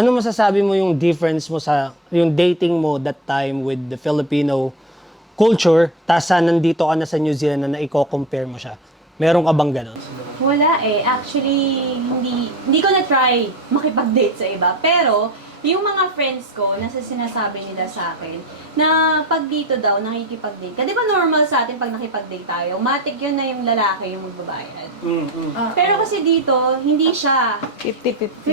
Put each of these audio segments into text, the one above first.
Ano masasabi mo yung difference mo sa yung dating mo that time with the Filipino culture, tas nandito ka na sa New Zealand na naiko-compare mo siya? Meron ka bang ganon? Wala eh. Actually, hindi ko na-try makipag-date sa iba. Pero, yung mga friends ko, nasa sinasabi nila sa akin, na pag dito daw, nakikipag-date ka. Di ba normal sa atin pag nakipag-date tayo, matik yun na yung lalaki yung magbabayad. Pero kasi dito, hindi siya 50-50.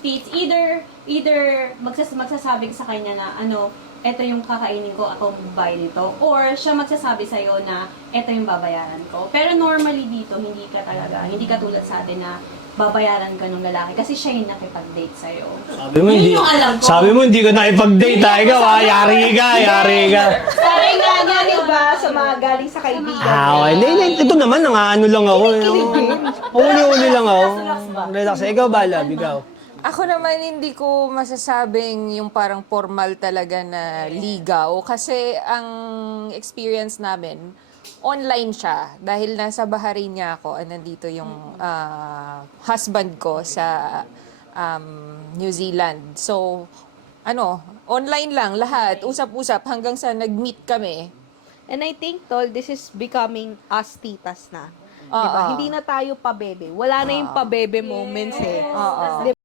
50-50. It's either magsasabi ka sa kanya na ano, eto yung kakainin ko, ako magbabayad nito. Or siya magsasabi sa'yo na eto yung babayaran ko. Pero normally dito, hindi ka tulad sa atin na babayaran ka ng lalaki kasi siya yung nakipag-date sa'yo. Yun yung alam ko. Sabi mo hindi ko nakipag-date ha, ikaw ha, yari ka. Sabi nga nga, di ba, sa mga galing sa kaibigan. Okay. Hindi, ito naman, ano lang ako. Uli-uli lang ako. Relax. Ikaw ba, love? Ikaw? Ako naman hindi ko masasabing yung parang formal talaga na ligaw kasi ang experience namin online siya dahil nasa Bahrain niya ako at nandito yung husband ko sa New Zealand. So online lang lahat, usap-usap hanggang sa nag-meet kami. And I think, Tol, this is becoming us titas na. Diba? Hindi na tayo pabebe. Wala na yung pabebe moments eh. Diba?